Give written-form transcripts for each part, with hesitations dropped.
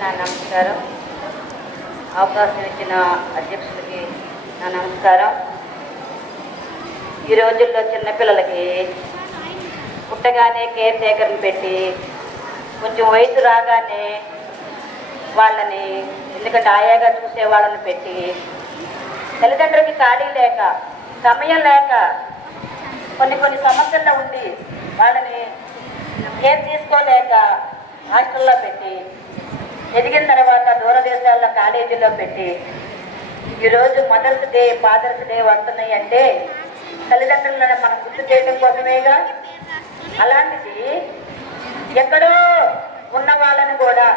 నా నమస్కారం. అవకాశం ఇచ్చిన అధ్యక్షుడికి నా నమస్కారం. ఈ రోజుల్లో చిన్నపిల్లలకి పుట్టగానే కేర్ టేకర్ని పెట్టి కొంచెం వయసు రాగానే వాళ్ళని, ఎందుకంటే ఆయాగా చూసే వాళ్ళని పెట్టి తల్లిదండ్రులకి ఖాళీ లేక, సమయం లేక, కొన్ని సమస్యల్లో ఉండి వాళ్ళని కేర్ తీసుకోలేక హాస్టల్లో పెట్టి, ఎదిగిన తర్వాత దూరదేశాల్లో కాలేజీలో పెట్టి, ఈరోజు మదర్స్ డే, ఫాదర్స్ డే వస్తున్నాయి అంటే తల్లిదండ్రులను మనం గుర్తు చేయడం కోసమేగా. అలాంటిది ఎక్కడో ఉన్న వాళ్ళని కూడా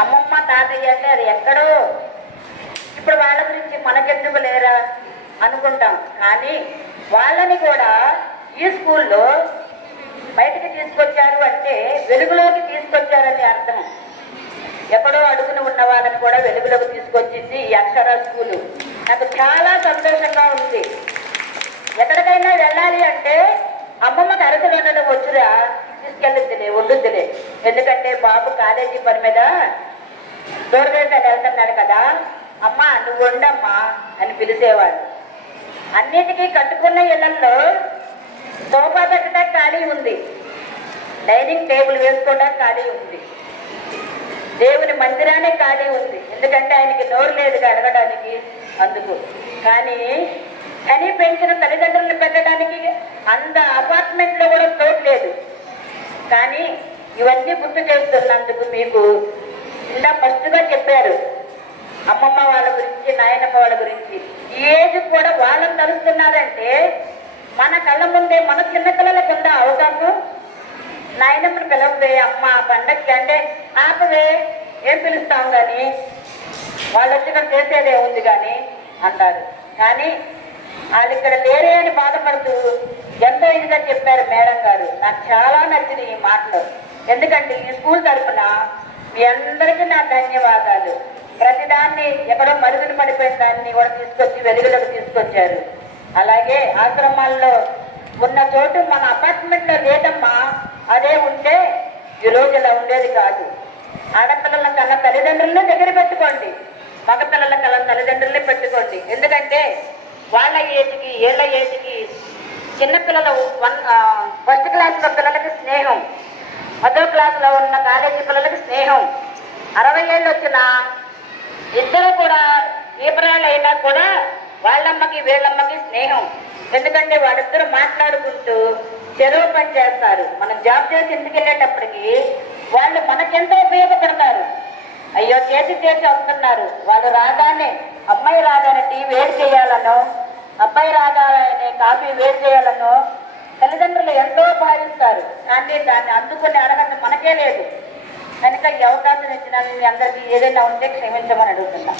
అమ్మమ్మ తాతయ్య అంటే అది ఎక్కడో, ఇప్పుడు వాళ్ళ గురించి మనకెందుకు లేరా అనుకుంటాం. కానీ వాళ్ళని కూడా ఈ స్కూల్లో బయటికి తీసుకొచ్చారు అంటే వెలుగులోకి తీసుకొచ్చారని అర్థం. ఎక్కడో అడుగున ఉన్న వాళ్ళని కూడా వెలుగులోకి తీసుకొచ్చింది ఈ అక్షర స్కూలు. నాకు చాలా సంతోషంగా ఉంది. ఎక్కడికైనా వెళ్ళాలి అంటే అమ్మమ్మకి అరసలు ఉండడం వచ్చురా, తీసుకెళ్ళిద్దిలే, ఉండుద్దిలే. ఎందుకంటే బాబు కాలేజీ పని మీద దూరదేశాలు వెళ్తున్నాడు కదా, అమ్మ నువ్వు ఉండమ్మా అని పిలిచేవాడు. అన్నిటికీ కట్టుకున్న ఇళ్లలో సోఫా పెట్టడానికి ఖాళీ ఉంది, డైనింగ్ టేబుల్ వేసుకోవడానికి ఖాళీ ఉంది, దేవుని మందిరానే ఖాళీ ఉంది. ఎందుకంటే ఆయనకి నోరు లేదు అడగడానికి అందుకు. కానీ కని పెంచిన తల్లిదండ్రులను పెట్టడానికి అంత అపార్ట్మెంట్లో కూడా చోటు లేదు. కానీ ఇవన్నీ గుర్తు చేస్తున్నందుకు మీకు ఇలా ఫస్ట్గా చెప్పారు అమ్మమ్మ వాళ్ళ గురించి, నాయనమ్మ వాళ్ళ గురించి. ఈ ఏజ్ కూడా వాళ్ళని తలుస్తున్నారంటే మన కళ్ళ ముందే మన చిన్నపిల్లలకు ఉందా అవకాశం? నాయనమ్మని పిలవే అమ్మ పండగకి అంటే ఆపవే, ఏం పిలుస్తాం కానీ వాళ్ళు వచ్చి ఇక్కడ చేసేదే ఉంది కానీ అంటారు. కానీ వాళ్ళు ఇక్కడ లేరే అని బాధపడుతూ ఎంతో ఇదిగా చెప్పారు మేడం గారు. నాకు చాలా నచ్చింది ఈ మాటలు. ఎందుకంటే ఈ స్కూల్ తరఫున మీ అందరికీ నా ధన్యవాదాలు. ప్రతిదాన్ని ఎక్కడో మరుగున పడిపోయిన దాన్ని కూడా తీసుకొచ్చి వెలుగులోకి తీసుకొచ్చారు. అలాగే ఆశ్రమాల్లో ఉన్న చోటు మన అపార్ట్మెంట్లో లేదమ్మా, అదే ఉంటే ఈరోజు ఇలా ఉండేది కాదు. ఆడపిల్లల కన్నా తల్లిదండ్రులనే దగ్గర పెట్టుకోండి, మగపిల్లల కన్నా తల్లిదండ్రులనే పెట్టుకోండి. ఎందుకంటే వాళ్ళ ఏజ్కి ఏళ్ళ ఏజ్కి చిన్నపిల్లలు ఫస్ట్ క్లాస్లో పిల్లలకి స్నేహం, 10వ క్లాసులో ఉన్న కాలేజీ పిల్లలకి స్నేహం, 60 ఏళ్ళు వచ్చిన ఇద్దరు కూడా ఈపరాళ్ళు అయినా కూడా వాళ్ళమ్మకి వీళ్ళమ్మకి స్నేహం. ఎందుకంటే వాళ్ళిద్దరూ మాట్లాడుకుంటూ చెరువు పని చేస్తారు. మనం జాబ్ చేసి ఇంటికి వెళ్ళేటప్పటికి వాళ్ళు మనకెంతో ఉపయోగపడతారు. అయ్యో చేసి వస్తున్నారు, వాళ్ళు రాగానే అమ్మాయి రాగానే టీ వేడి చేయాలనో, అబ్బాయి రాగానే కాఫీ వేడి చేయాలనో తల్లిదండ్రులు ఎంతో భావిస్తారు. కానీ దాన్ని అందుకుని అడగండి మనకే లేదు. కనుక ఈ అవకాశం ఇచ్చిన మీ అందరికీ ఏదైనా ఉంటే క్షమించమని అడుగుతున్నా.